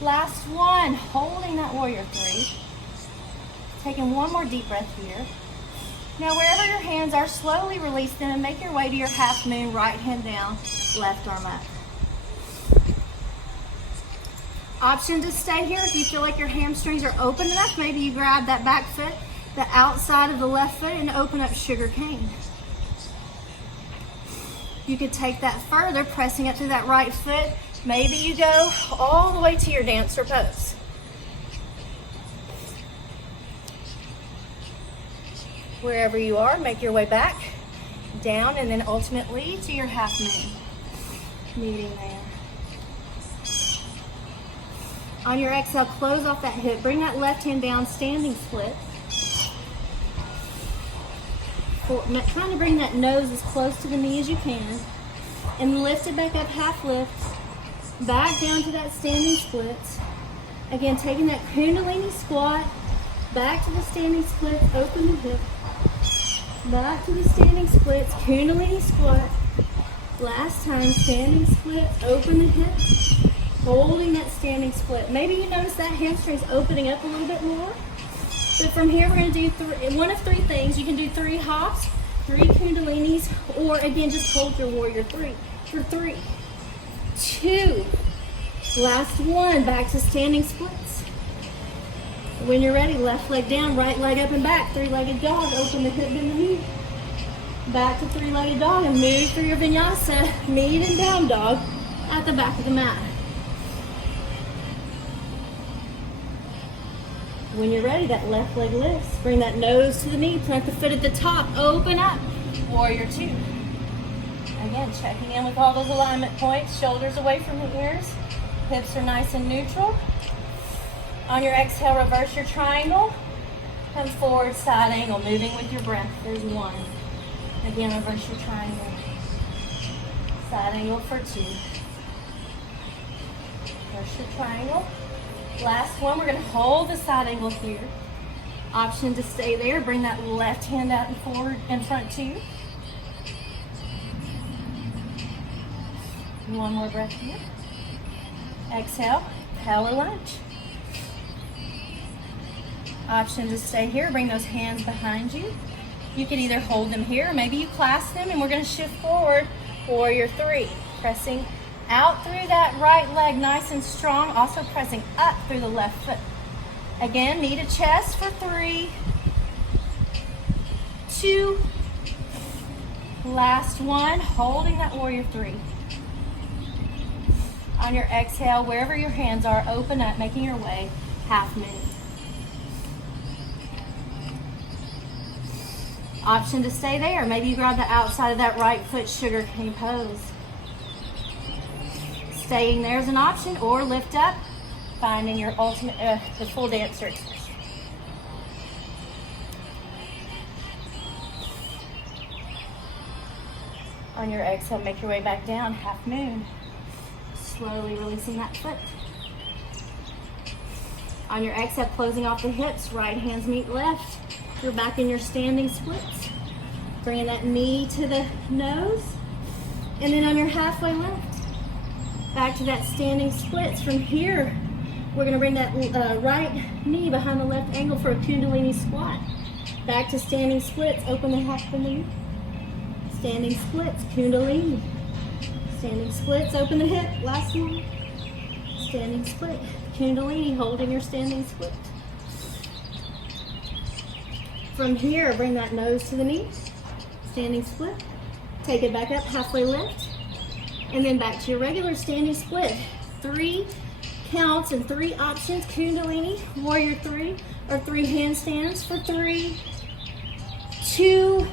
Last one, holding that warrior three. Taking one more deep breath here. Now wherever your hands are, slowly release them and make your way to your half moon, right hand down, left arm up. Option to stay here if you feel like your hamstrings are open enough. Maybe you grab that back foot, the outside of the left foot, and open up sugar cane. You could take that further, pressing up to that right foot. Maybe you go all the way to your dancer pose. Wherever you are, make your way back, down, and then ultimately to your half moon. Meeting there. On your exhale, close off that hip. Bring that left hand down, standing split. Trying to bring that nose as close to the knee as you can. And lift it back up, half lift. Back down to that standing split. Again, taking that Kundalini squat. Back to the standing split, open the hip. Back to the standing splits, Kundalini squat. Last time, standing splits, open the hip. Holding that standing split. Maybe you notice that hamstring's opening up a little bit more. But from here, we're going to do one of three things. You can do 3 hops, 3 Kundalinis, or again, just hold your warrior 3 for 3, 2. Last one, back to standing splits. When you're ready, left leg down, right leg up and back, 3-legged dog, open the hip, bend the knee. Back to 3-legged dog and move through your vinyasa, meet and down dog at the back of the mat. When you're ready, that left leg lifts. Bring that nose to the knee, plant the foot at the top, open up, warrior 2. Again, checking in with all those alignment points, shoulders away from the ears, hips are nice and neutral. On your exhale, reverse your triangle, come forward, side angle, moving with your breath. There's 1. Again, reverse your triangle, side angle for 2. Reverse your triangle. Last one, we're going to hold the side angle here. Option to stay there. Bring that left hand out and forward in front to you. One more breath here. Exhale, power lunge. Option to stay here. Bring those hands behind you. You could either hold them here, or maybe you clasp them, and we're going to shift forward. Warrior 3, pressing out through that right leg nice and strong, also pressing up through the left foot. Again, knee to chest for 3, 2, last one, holding that warrior 3. On your exhale, wherever your hands are, open up, making your way half moon. Option to stay there. Maybe you grab the outside of that right foot, sugar cane pose. Staying there is an option, or lift up, finding your ultimate, the full dancer expression. On your exhale, make your way back down, half moon. Slowly releasing that foot. On your exhale, closing off the hips, right hands meet left. You're back in your standing splits. Bringing that knee to the nose. And then on your halfway lift, back to that standing splits. From here, we're going to bring that right knee behind the left ankle for a Kundalini squat. Back to standing splits. Open the half the knee. Standing splits, Kundalini. Standing splits, open the hip. Last one. Standing split, Kundalini, holding your standing split. From here, bring that nose to the knee. Standing split. Take it back up, halfway lift. And then back to your regular standing split. 3 counts and 3 options. Kundalini, warrior 3, or 3 handstands for 3, 2,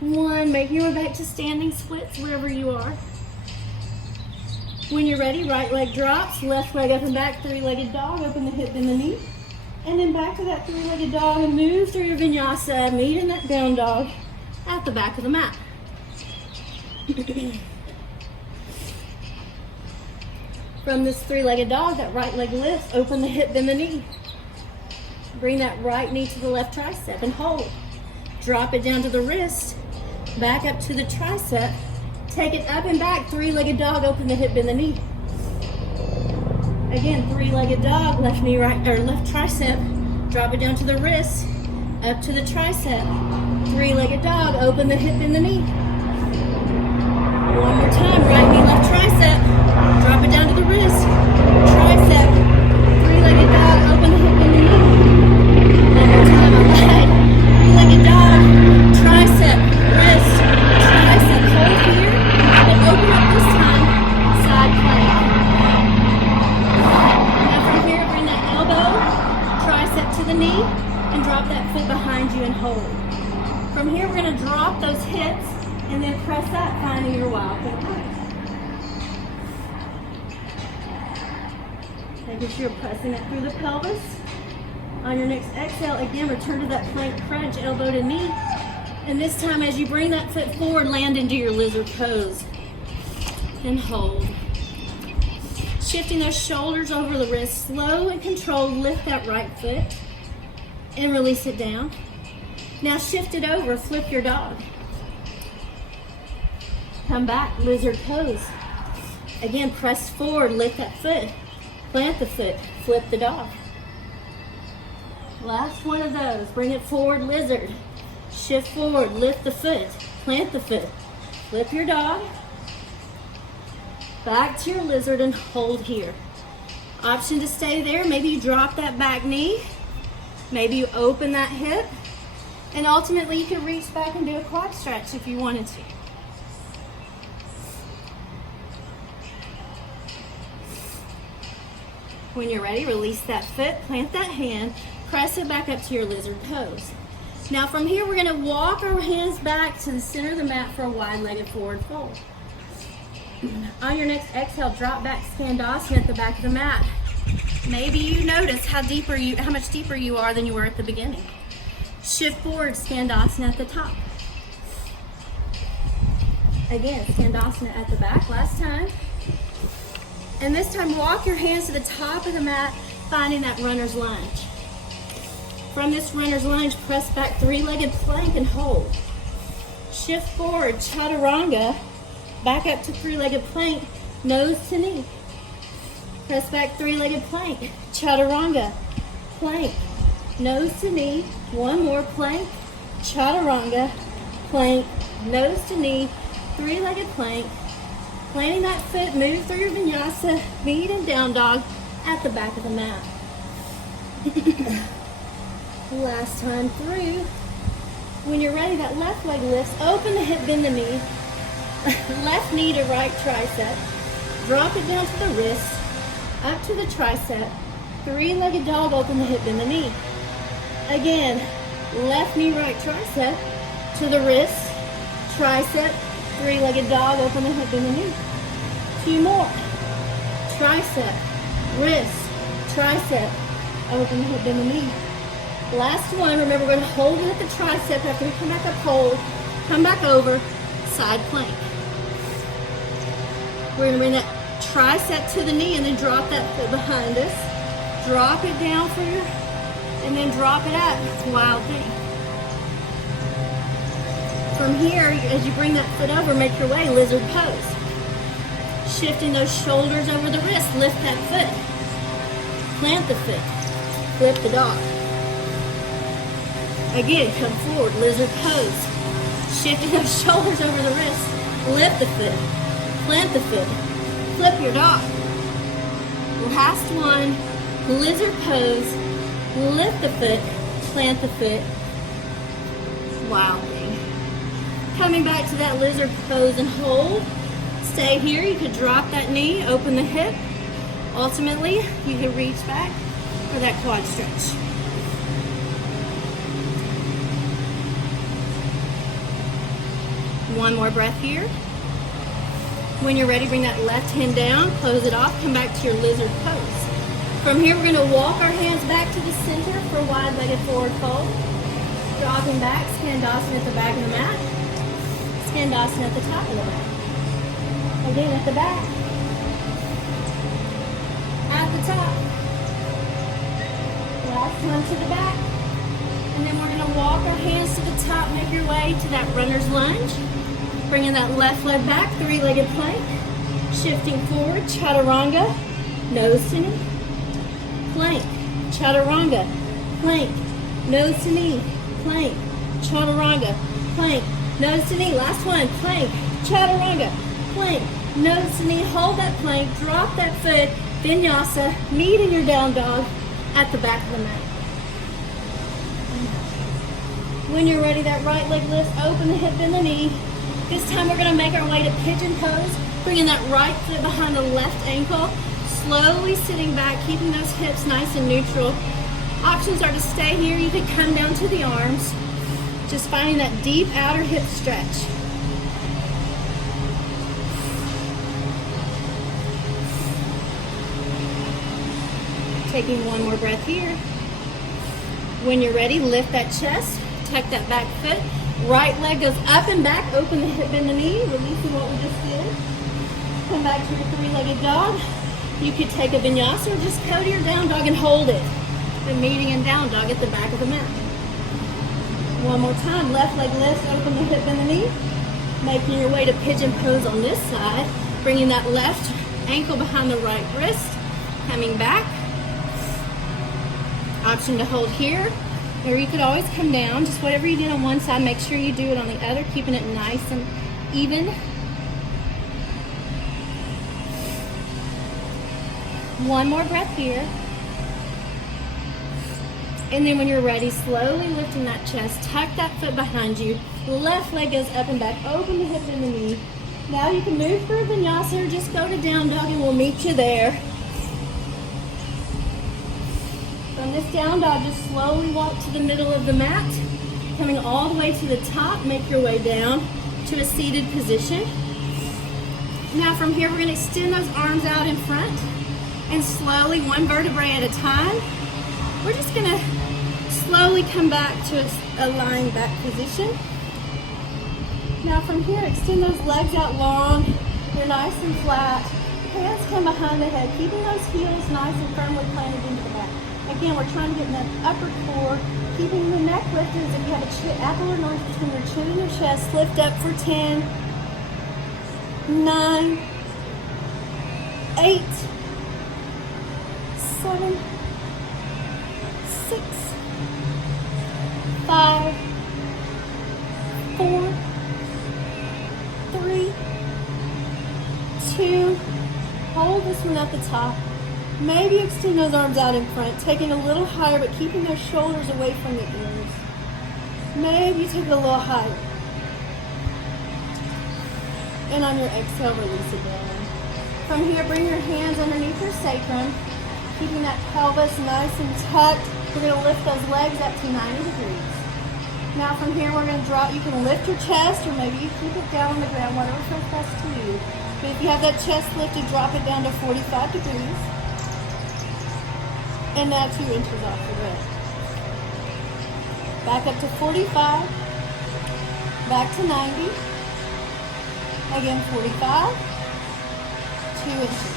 1. Make your way back to standing splits wherever you are. When you're ready, right leg drops, left leg up and back, 3-legged dog, open the hip and the knee. And then back to that 3-legged dog and move through your vinyasa, meeting that down dog at the back of the mat. From this 3-legged dog, that right leg lifts, open the hip, bend the knee. Bring that right knee to the left tricep and hold. Drop it down to the wrist, back up to the tricep. Take it up and back, 3-legged dog, open the hip, bend the knee. Again, 3-legged dog, left knee, right, or left tricep. Drop it down to the wrist, up to the tricep. 3-legged dog, open the hip, bend the knee. One more time, right knee, left tricep. Drop it down to the wrist. Tricep. Three-legged dog, open the hip and the knee. One more time, I lied. Three-legged dog, tricep, wrist, tricep. Hold here, and open up this time, side plank. Now from here, bring that elbow, tricep to the knee, and drop that foot behind you and hold. From here, we're gonna drop those hips, and then press that, finding your wild thing. Making sure you're pressing it through the pelvis. On your next exhale, again, return to that plank crunch, elbow to knee. And this time, as you bring that foot forward, land into your lizard pose. And hold. Shifting those shoulders over the wrist, slow and controlled, lift that right foot and release it down. Now shift it over, flip your dog. Come back, lizard pose. Again, press forward, lift that foot, plant the foot, flip the dog. Last one of those, bring it forward, lizard. Shift forward, lift the foot, plant the foot, flip your dog. Back to your lizard and hold here. Option to stay there, maybe you drop that back knee, maybe you open that hip, and ultimately you can reach back and do a quad stretch if you wanted to. When you're ready, release that foot, plant that hand, press it back up to your lizard pose. Now from here, we're gonna walk our hands back to the center of the mat for a wide-legged forward fold. On your next exhale, drop back Skandasana at the back of the mat. Maybe you notice how much deeper you are than you were at the beginning. Shift forward, Skandasana at the top. Again, Skandasana at the back, last time. And this time, walk your hands to the top of the mat, finding that runner's lunge. From this runner's lunge, press back three-legged plank and hold. Shift forward, Chaturanga, back up to three-legged plank, nose to knee. Press back three-legged plank, Chaturanga, plank, nose to knee. One more plank, Chaturanga, plank, nose to knee, three-legged plank. Planting that foot, move through your vinyasa, feet and down dog at the back of the mat. Last time through. When you're ready, that left leg lifts, open the hip, bend the knee. Left knee to right tricep. Drop it down to the wrist, up to the tricep. Three-legged dog, open the hip, bend the knee. Again, left knee, right tricep to the wrist, tricep. Three-legged dog, open the hip, bend the knee. Two more. Tricep, wrist, tricep, open the hip, bend the knee. Last one, remember we're going to hold it at the tricep after we come back up, hold, come back over, side plank. We're going to bring that tricep to the knee and then drop that foot behind us. Drop it down for your, and then drop it up. It's a wild thing. From here, as you bring that foot over, make your way, lizard pose. Shifting those shoulders over the wrist, lift that foot. Plant the foot, flip the dog. Again, come forward, lizard pose. Shifting those shoulders over the wrist, lift the foot, plant the foot, flip your dog. Last one, lizard pose, lift the foot, plant the foot. Wild thing. Coming back to that lizard pose and hold. Stay here, you could drop that knee, open the hip. Ultimately, you can reach back for that quad stretch. One more breath here. When you're ready, bring that left hand down, close it off, come back to your lizard pose. From here, we're gonna walk our hands back to the center for wide-legged forward fold. Dropping back, Skandasana at the back of the mat. Skandasana at the top of the mat. Again, at the back. At the top. Last one to the back. And then we're gonna walk our hands to the top, make your way to that runner's lunge. Bringing that left leg back, three-legged plank. Shifting forward, Chaturanga, nose to knee. Plank, Chaturanga, plank, nose to knee, plank, Chaturanga, plank, nose to knee. Last one, plank, Chaturanga, plank. Nose to knee, hold that plank, drop that foot, vinyasa, meet in your down dog at the back of the mat. When you're ready, that right leg lifts, open the hip, bend the knee. This time we're gonna make our way to pigeon pose, bringing that right foot behind the left ankle, slowly sitting back, keeping those hips nice and neutral. Options are to stay here, you can come down to the arms, just finding that deep outer hip stretch. Taking one more breath here. When you're ready, lift that chest, tuck that back foot. Right leg goes up and back, open the hip, bend the knee, releasing what we just did. Come back to your three-legged dog. You could take a vinyasa or just go to your down dog and hold it. The meeting and down dog at the back of the mat. One more time, left leg lifts, open the hip, bend the knee. Making your way to pigeon pose on this side, bringing that left ankle behind the right wrist, coming back. Option to hold here, or you could always come down. Just whatever you did on one side, make sure you do it on the other, keeping it nice and even. One more breath here. And then when you're ready, slowly lifting that chest, tuck that foot behind you. Left leg goes up and back, open the hip and the knee. Now you can move for a vinyasa or just go to down dog and we'll meet you there. From this down dog, just slowly walk to the middle of the mat, coming all the way to the top, make your way down to a seated position. Now from here, we're gonna extend those arms out in front and slowly, one vertebrae at a time, we're just gonna slowly come back to a lying back position. Now from here, extend those legs out long, they're nice and flat. Hands come behind the head, keeping those heels nice and firmly planted into the back. Again, we're trying to get in that upper core, keeping the neck lifted as if you have a apple or an orange between your chin and your chest. Lift up for 10, 9, 8, 7, 6, 5, 4, 3, 2, hold this one at the top. Maybe extend those arms out in front, taking a little higher, but keeping those shoulders away from the ears. Maybe take it a little higher. And on your exhale, release it down. From here, bring your hands underneath your sacrum, keeping that pelvis nice and tucked. We're gonna lift those legs up to 90 degrees. Now from here, we're gonna drop, you can lift your chest, or maybe you keep it down on the ground, whatever feels best to you. But if you have that chest lifted, drop it down to 45 degrees. And now 2 inches off the rib. Back up to 45. Back to 90. Again, 45. 2 inches.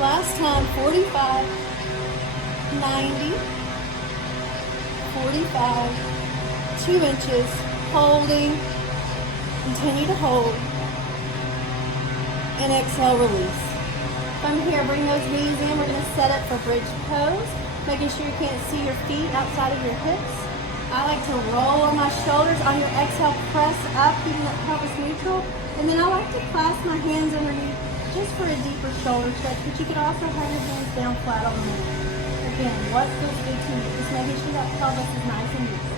Last time, 45. 90. 45. 2 inches. Holding. Continue to hold. And exhale, release. From here, bring those knees in. We're going to set up for bridge pose, making sure you can't see your feet outside of your hips. I like to roll on my shoulders. On your exhale, press up, keeping that pelvis neutral. And then I like to clasp my hands underneath just for a deeper shoulder stretch, but you could also have your hands down flat on the mat. Again, what feels good to you? Just making sure that pelvis is nice and neutral.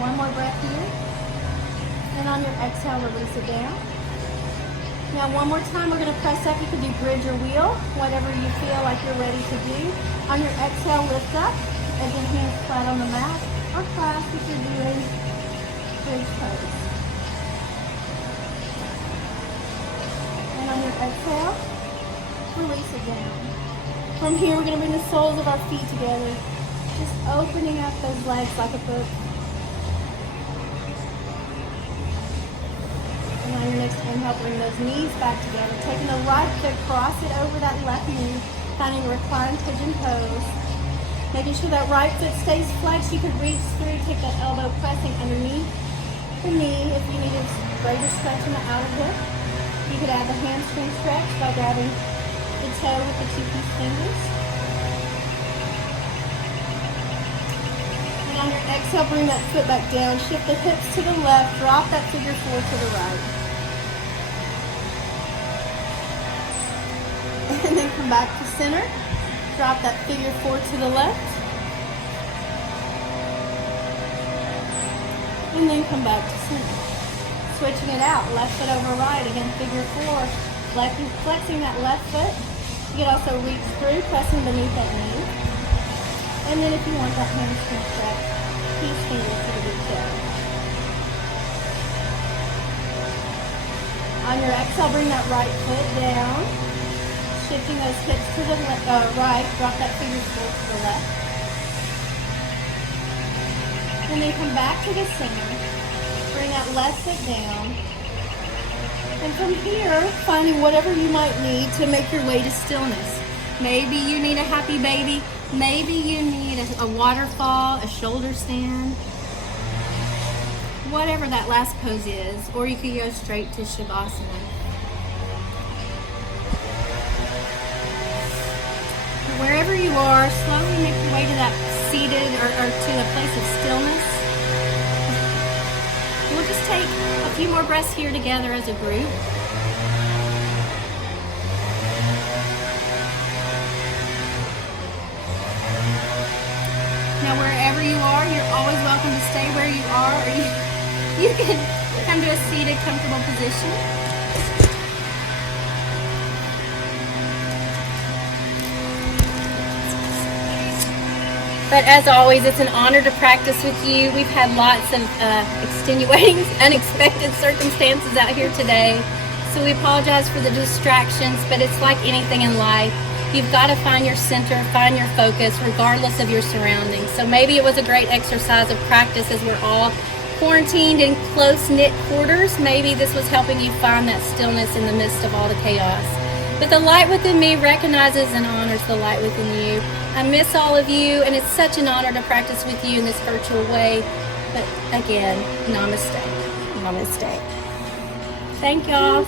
One more breath here. And on your exhale, release it down. Now one more time, we're going to press up. You can do bridge or wheel, whatever you feel like you're ready to do. On your exhale, lift up. Again, hands flat on the mat. Or clasp if you're doing bridge pose. And on your exhale, release it down. From here, we're going to bring the soles of our feet together. Just opening up those legs like a book. And on your next inhale, bring those knees back together. Taking the right foot, cross it over that left knee, finding a reclined pigeon pose. Making sure that right foot stays flexed. You could reach through, take that elbow pressing underneath the knee if you need a greater stretch in the outer hip. You could add the hamstring stretch by grabbing the toe with the 2 piece fingers. And on On your exhale, bring that foot back down. Shift the hips to the left. Drop that figure 4 to the right. And then come back to center. Drop that figure 4 to the left. And then come back to center. Switching it out. Left foot over right. Again, figure 4. Flexing that left foot. You can also reach through, pressing beneath that knee. And then if you want that hamstring stretch, peace fingers to the big toe. On your exhale, bring that right foot down. Shifting those hips to the right. Drop that figure 4 to the left. And then come back to the center. Bring that left foot down. And from here, finding whatever you might need to make your way to stillness. Maybe you need a happy baby. Maybe you need a waterfall, a shoulder stand. Whatever that last pose is. Or you could go straight to Shavasana. Wherever you are, slowly make your way to that seated or to a place of stillness. We'll just take a few more breaths here together as a group. Now wherever you are, you're always welcome to stay where you are, or you can come to a seated, comfortable position. But as always, it's an honor to practice with you. We've had lots of extenuating, unexpected circumstances out here today. So we apologize for the distractions, but it's like anything in life. You've got to find your center, find your focus, regardless of your surroundings. So maybe it was a great exercise of practice as we're all quarantined in close-knit quarters. Maybe this was helping you find that stillness in the midst of all the chaos. But the light within me recognizes and honors the light within you. I miss all of you, and it's such an honor to practice with you in this virtual way. But again, namaste. Namaste. Thank y'all.